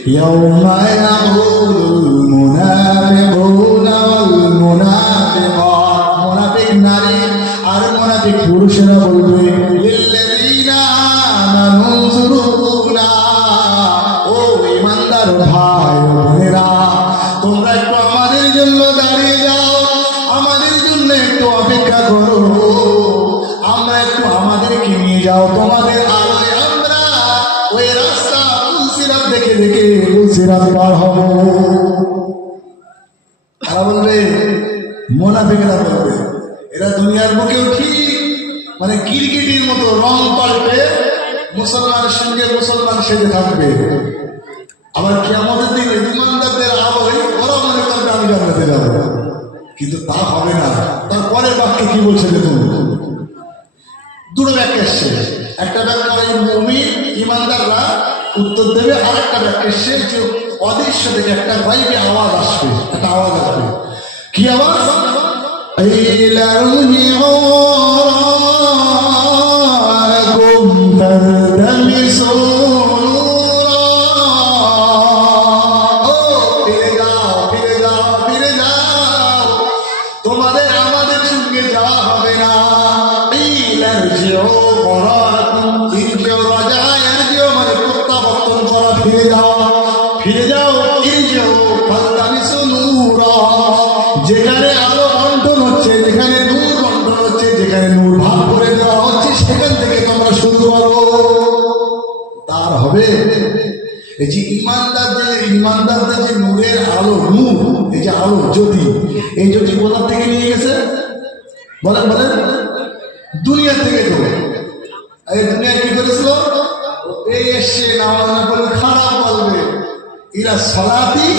يوم يقول المنافقون والمنافقات মুনাফিক নারী আর মুনাফিক পুরুষেরা বলবে লিল্লাযীনা আমানু যুরুনা ও ইমানদার ভাই ও বোনেরা তোমরা একটু আমাদের জন্য দাঁড়িয়ে যাও আমাদের জন্য একটু অপেক্ষা করো আমরা একটু আমাদেরকে নিয়ে যাও তোমাদের দেখে তুলসিরাত পার হব। তারা বলবে, মোনাফিকেরা বলবে, এরা দুনিয়ার বুকেও ঠিক মানে ক্রিকেটের মতো রং পাল্টে মুসলমানের সঙ্গে মুসলমান সেজে থাকবে। আবার কি আমাদের দিনে ইমানদারদের আলোয় ওরা মনে করবে, আমি জানাতে যাব। কিন্তু তা হবে না। তার পরের বাক্যে কি বলছে দেখুন। দুটো ব্যাখ্যা এসছে। একটা ব্যাখ্যা মমি ইমানদাররা উত্তর দেবে আর একটা ব্যাপারে সে যে অদৃশ্য থেকে একটা বাইকে আওয়াজ আসবে, একটা আওয়াজ আসবে। কি আওয়াজ? এই ফিরে যাও ফিরে যাও ইরজিও ফালতামিসু যেখানে আলো বন্টন হচ্ছে, যেখানে নূর বন্টন হচ্ছে, যেখানে নূর ভাগ করে দেওয়া হচ্ছে, সেখান থেকে তোমরা শুরু করো। তার হবে। এই যে ইমানদারদের ইমানদারদের যে নূরের আলো, নূর, এই যে আলো, জ্যোতি, এই জ্যোতি কোথা থেকে নিয়ে গেছে? বলেন বলেন। দুনিয়া থেকে তো এই দুনিয়া কি করেছিল? এই নামাজ না পড়লে খারাপ বলবে। এরা সলাতি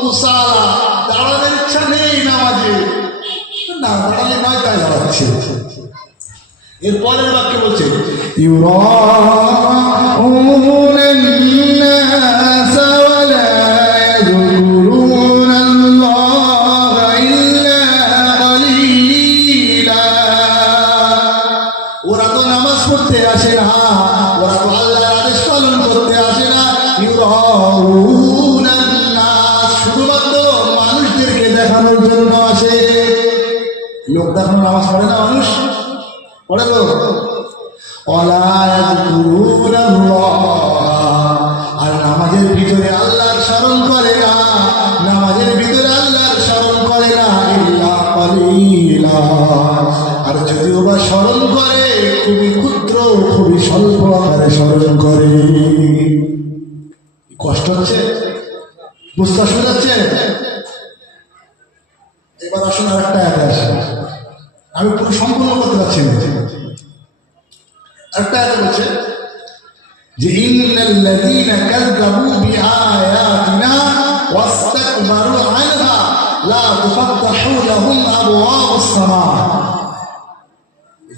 কুসালা দাঁড়ানোর ইচ্ছা নেই নামাজে। না দাঁড়ালে নয় তাই দাঁড়াচ্ছে এরপরের বাক্যে বলছে, ইউরাউন শুধুমাত্র মানুষদেরকে দেখানোর জন্য আসে। লোক দেখানো নামাজ পড়ে না মানুষ? পড়ে তো। আর নামাজের ভিতরে আল্লাহর স্মরণ করে না। নামাজের ভিতরে আল্লাহর স্মরণ করে না আর যদিও বা স্মরণ করে, খুবই ক্ষুদ্র, খুবই স্বল্প আকারে স্মরণ করে। হচ্ছে বুঝতে অসুবিধা হচ্ছে? এবার আসুন আর একটা অ্যাড আসে। আমি পুরো সম্পূর্ণ করতে পারছি না। বলছে যে ইন্নাল্লাযীনা কাযযাবু বিআয়াতিনা আনহা লা তুফাত্তাহু লাহুম সামা.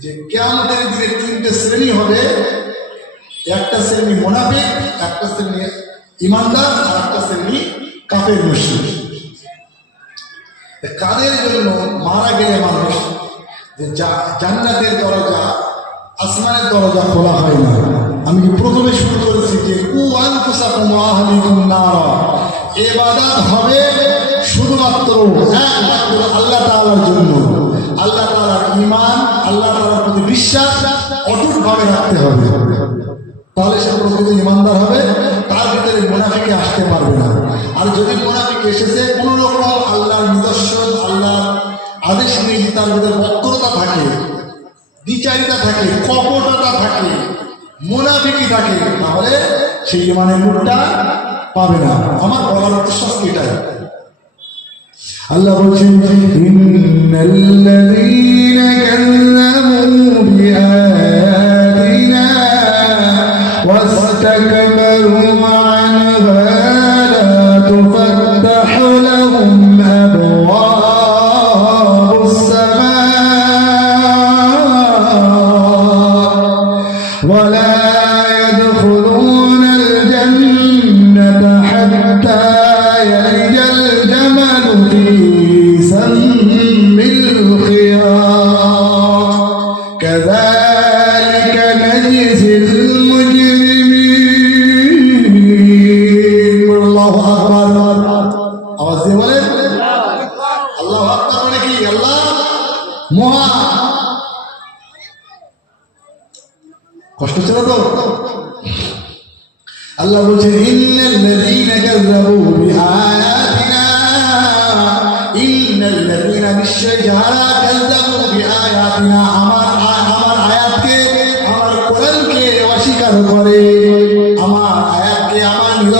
যে, কিয়ামতের দিনে তিনটে শ্রেণি হবে। একটা শ্রেণি মুনাফিক, একটা শ্রেণি ইমানদার আর একটা শ্রেণি কাফের মুশরিক। কাদের জন্য মারা গেলে মানুষ যে জান্নাতের দরজা, আসমানের দরজা খোলা হয় না? আমি প্রথমে শুরু করেছি যে কু ইবাদত হবে শুধুমাত্র আল্লাহ তাআলার জন্য। আল্লাহ তাআলার ইমান আল্লাহ তালার প্রতি বিশ্বাস অটুটভাবে রাখতে হবে। তাহলে সে প্রকৃত ইমানদার হবে? মোনাফিকে আসতে পারবে না। আর যদি মোনাফিক এসেছে, কোন রকম আল্লাহর নিদর্শন, আল্লাহর আদেশ নিয়ে তার বক্রতা থাকে দ্বিচারিতা থাকে, কপটতা থাকে থাকে, তাহলে সেই পাবে না। আমার বলার উদ্দেশ্য এটাই। আল্লাহ বলছেন আকবার। আওয়াজ দিয়ে বলেন, আল্লাহ আকবার মানে কি? আল্লাহ মহা। কষ্ট ছিল তো? আল্লাহ বলছে আমার আমার আয়াতকে, আমার কোরআনকে অস্বীকার করে।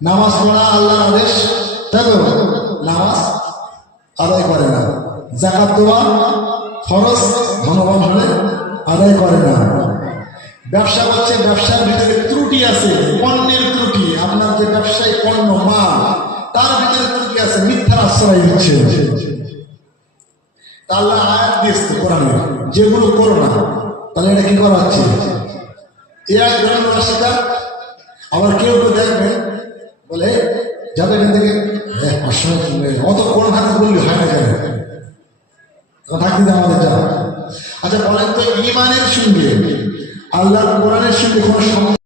নামাজ পড়া আল্লাহর আদেশ তো নামাজ আদায় করে না। জাকাত দেওয়া খরচ ধনবান হলে আদায় করে না। ব্যবসা করছে, ব্যবসার ভিতরে ত্রুটি আছে, পণ্যের ত্রুটি। আপনার যে ব্যবসায়ী পণ্য, মাল, তার ভিতরে ত্রুটি আছে, মিথ্যার আশ্রয় দিচ্ছে আল্লাহ আয়াত দিয়েছে কোরআনে, যেগুলো করো না, তাহলে এটা কি করা হচ্ছে? এরা গ্রহণ করা আবার কেউ কেউ দেখবে বলে যাবে এখান থেকে? হ্যাঁ, অত কোন খাতে বললি হয় না যাবে থাকতে আমাদের আচ্ছা বলেন তো ইমানের সঙ্গে আল্লাহর কোরআনের সঙ্গে কোনো